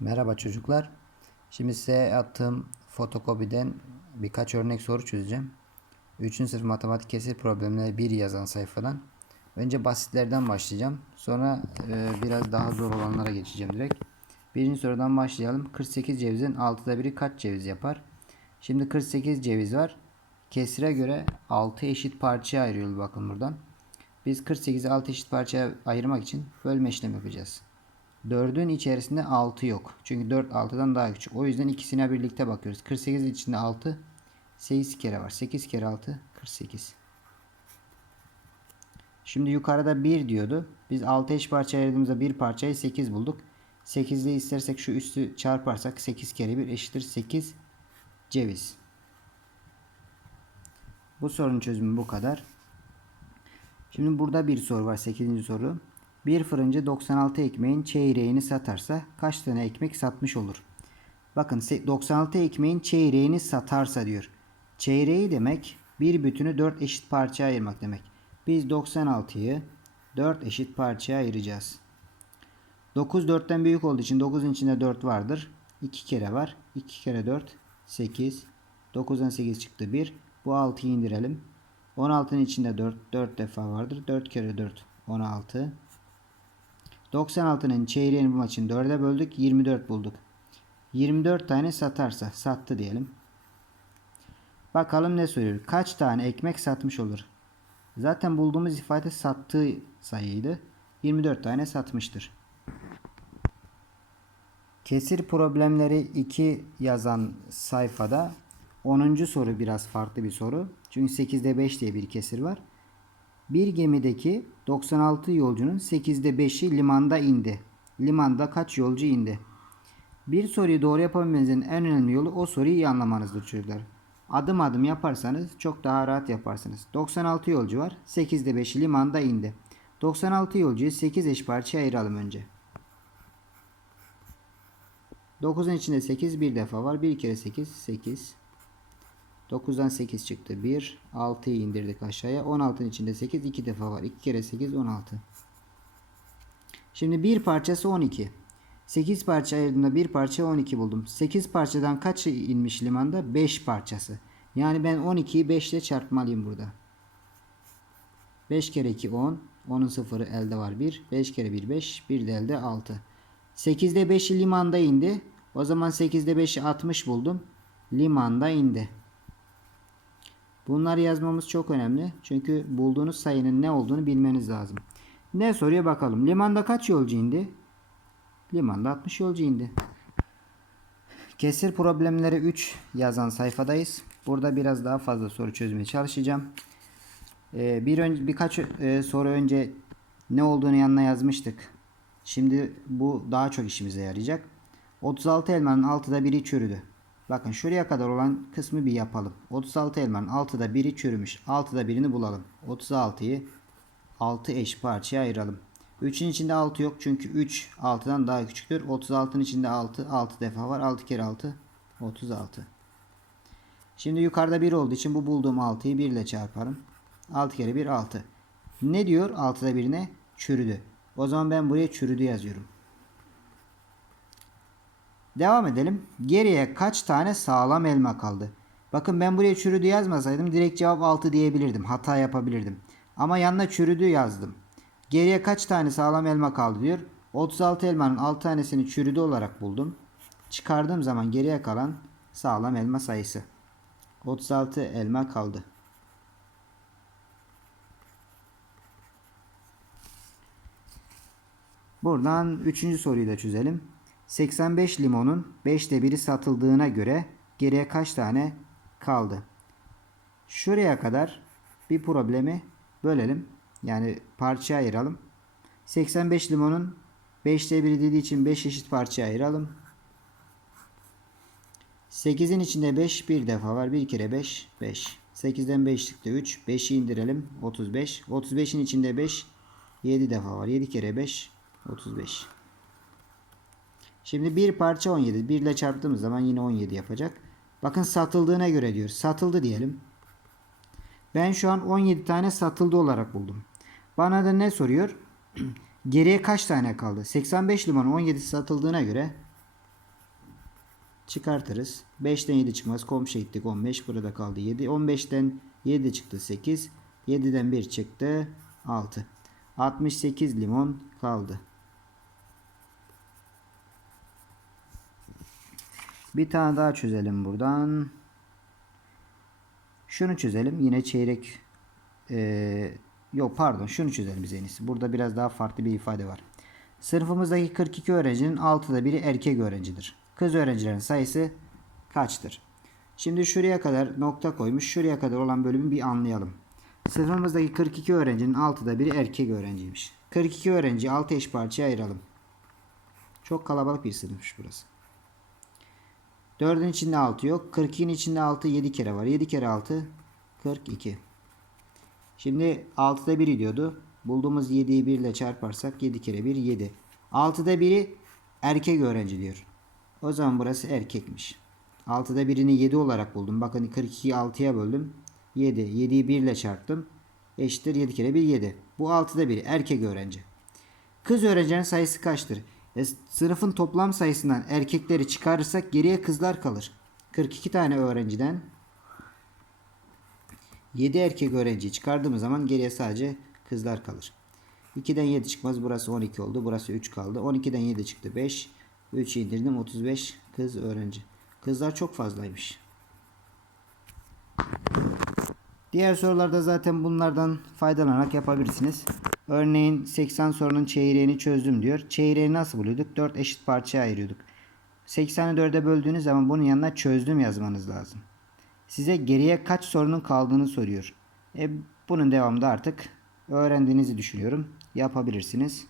Merhaba çocuklar. Şimdi size attığım fotokopiden birkaç örnek soru çözeceğim. 3. sınıf matematik kesir problemleri 1 yazan sayfadan. Önce basitlerden başlayacağım. Sonra e, biraz daha zor olanlara geçeceğim direkt. Birinci sorudan başlayalım. 48 cevizin 6'da biri kaç ceviz yapar? Şimdi 48 ceviz var. Kesire göre 6 eşit parçaya ayırıyoruz bakın buradan. Biz 48'i 6 eşit parçaya ayırmak için bölme işlemi yapacağız. 4'ün içerisinde 6 yok. Çünkü 4 6'dan daha küçük. O yüzden ikisine birlikte bakıyoruz. 48 içinde 6 8 kere var. 8 kere 6 48. Şimdi yukarıda 1 diyordu. Biz 6 eş parça ayırdığımızda bir parçayı 8 bulduk. 8 ile istersek şu üstü çarparsak 8 kere 1 eşittir 8 ceviz. Bu sorunun çözümü bu kadar. Şimdi burada bir soru var. 8. soru. Bir fırıncı 96 ekmeğin çeyreğini satarsa kaç tane ekmek satmış olur? Bakın 96 ekmeğin çeyreğini satarsa diyor. Çeyreği demek bir bütünü 4 eşit parçaya ayırmak demek. Biz 96'yı 4 eşit parçaya ayıracağız. 9 4'ten büyük olduğu için 9'un içinde 4 vardır. 2 kere var. 2 kere 4 8. 9'dan 8 çıktı 1. Bu 6'yı indirelim. 16'nın içinde 4 4 defa vardır. 4 kere 4 16. 96'nın çeyreğini bulmak için 4'e böldük. 24 bulduk. 24 tane satarsa sattı diyelim. Bakalım ne soruyor. Kaç tane ekmek satmış olur? Zaten bulduğumuz ifade sattığı sayıydı. 24 tane satmıştır. Kesir problemleri 2 yazan sayfada 10. soru biraz farklı bir soru. Çünkü 8'de 5 diye bir kesir var. Bir gemideki 96 yolcunun 8'de 5'i limanda indi. Limanda kaç yolcu indi? Bir soruyu doğru yapabilmenizin en önemli yolu o soruyu iyi anlamanızdır çocuklar. Adım adım yaparsanız çok daha rahat yaparsınız. 96 yolcu var. 8'de 5'i limanda indi. 96 yolcuyu 8 eş parçaya ayıralım önce. 9'un içinde 8 bir defa var. 1 kere 8 8. 9'dan 8 çıktı. 1. 6'yı indirdik aşağıya. 16'nın içinde 8 2 defa var. 2 kere 8 16. Şimdi bir parçası 12. 8 parça ayırdığımda bir parça 12 buldum. 8 parçadan kaçı inmiş limanda? 5 parçası. Yani ben 12'yi 5 ile çarpmalıyım burada. 5 kere 2 10. 10'un sıfırı elde var 1. 5 kere 1 5. 1 de elde 6. 8'de 5'i limanda indi. O zaman 8'de 5'i 60 buldum. Limanda indi. Bunları yazmamız çok önemli. Çünkü bulduğunuz sayının ne olduğunu bilmeniz lazım. Ne soruyor bakalım. Limanda kaç yolcu indi? Limanda 60 yolcu indi. Kesir problemleri 3 yazan sayfadayız. Burada biraz daha fazla soru çözmeye çalışacağım. Ee, bir önce birkaç e, soru önce ne olduğunu yanına yazmıştık. Şimdi bu daha çok işimize yarayacak. 36 elmanın 6'da biri çürüdü. Bakın şuraya kadar olan kısmı bir yapalım. 36 elmanın 6'da 1'i çürümüş. 6'da 1'ini bulalım. 36'yı 6 eş parçaya ayıralım. 3'ün içinde 6 yok çünkü 3 6'dan daha küçüktür. 36'nın içinde 6 6 defa var. 6 kere 6 36. Şimdi yukarıda 1 olduğu için bu bulduğum 6'yı 1 ile çarparım. 6 kere 1 6. Ne diyor 6'da 1'ine? Çürüdü. O zaman ben buraya çürüdü yazıyorum. Devam edelim. Geriye kaç tane sağlam elma kaldı? Bakın ben buraya çürüdü yazmasaydım direkt cevap 6 diyebilirdim. Hata yapabilirdim. Ama yanına çürüdü yazdım. Geriye kaç tane sağlam elma kaldı diyor. 36 elmanın 6 tanesini çürüdü olarak buldum. Çıkardığım zaman geriye kalan sağlam elma sayısı. 36 elma kaldı. Buradan 3. soruyu da çözelim. 85 limonun 5'te 1'i satıldığına göre geriye kaç tane kaldı? Şuraya kadar bir problemi bölelim. Yani parçaya ayıralım. 85 limonun 5'te 1'i dediği için 5 eşit parçaya ayıralım. 8'in içinde 5 bir defa var. 1 kere 5 5. 8'den 5 çıktı 3. 5'i indirelim. 35. 35'in içinde 5 7 defa var. 7 kere 5 35. Şimdi bir parça 17. 1 ile çarptığımız zaman yine 17 yapacak. Bakın satıldığına göre diyor. Satıldı diyelim. Ben şu an 17 tane satıldı olarak buldum. Bana da ne soruyor? Geriye kaç tane kaldı? 85 limon 17 satıldığına göre Çıkartırız. 5'ten 7 çıkmaz. Komşu gittik 15. Burada kaldı 7. 15'ten 7 çıktı 8. 7'den 1 çıktı 6. 68 limon kaldı. Bir tane daha çözelim buradan. Şunu çözelim. Yine çeyrek ee, yok pardon şunu çözelim biz en iyisi. Burada biraz daha farklı bir ifade var. Sınıfımızdaki 42 öğrencinin 6'da biri erkek öğrencidir. Kız öğrencilerin sayısı kaçtır? Şimdi şuraya kadar nokta koymuş. Şuraya kadar olan bölümü bir anlayalım. Sınıfımızdaki 42 öğrencinin 6'da biri erkek öğrenciymiş. 42 öğrenciyi 6 eş parçaya ayıralım. Çok kalabalık bir sınıfmış burası. 4'ün içinde 6 yok. 42'nin içinde 6 7 kere var. 7 kere 6 42. Şimdi 6'da 1 diyordu. Bulduğumuz 7'yi 1 ile çarparsak 7 kere 1 7. 6'da 1'i erkek öğrenci diyor. O zaman burası erkekmiş. 6'da birini 7 olarak buldum. Bakın 42'yi 6'ya böldüm. 7. 7'yi 1 ile çarptım. Eşittir 7 kere 1 7. Bu 6'da 1 erkek öğrenci. Kız öğrencilerin sayısı kaçtır? E, sınıfın toplam sayısından erkekleri çıkarırsak geriye kızlar kalır. 42 tane öğrenciden 7 erkek öğrenciyi çıkardığımız zaman geriye sadece kızlar kalır. 2'den 7 çıkmaz. Burası 12 oldu. Burası 3 kaldı. 12'den 7 çıktı. 5. 3 indirdim. 35 kız öğrenci. Kızlar çok fazlaymış. Diğer sorularda zaten bunlardan faydalanarak yapabilirsiniz. Örneğin 80 sorunun çeyreğini çözdüm diyor. Çeyreği nasıl buluyorduk? 4 eşit parçaya ayırıyorduk. 80'i 4'e böldüğünüz zaman bunun yanına çözdüm yazmanız lazım. Size geriye kaç sorunun kaldığını soruyor. E, bunun devamında artık öğrendiğinizi düşünüyorum. Yapabilirsiniz.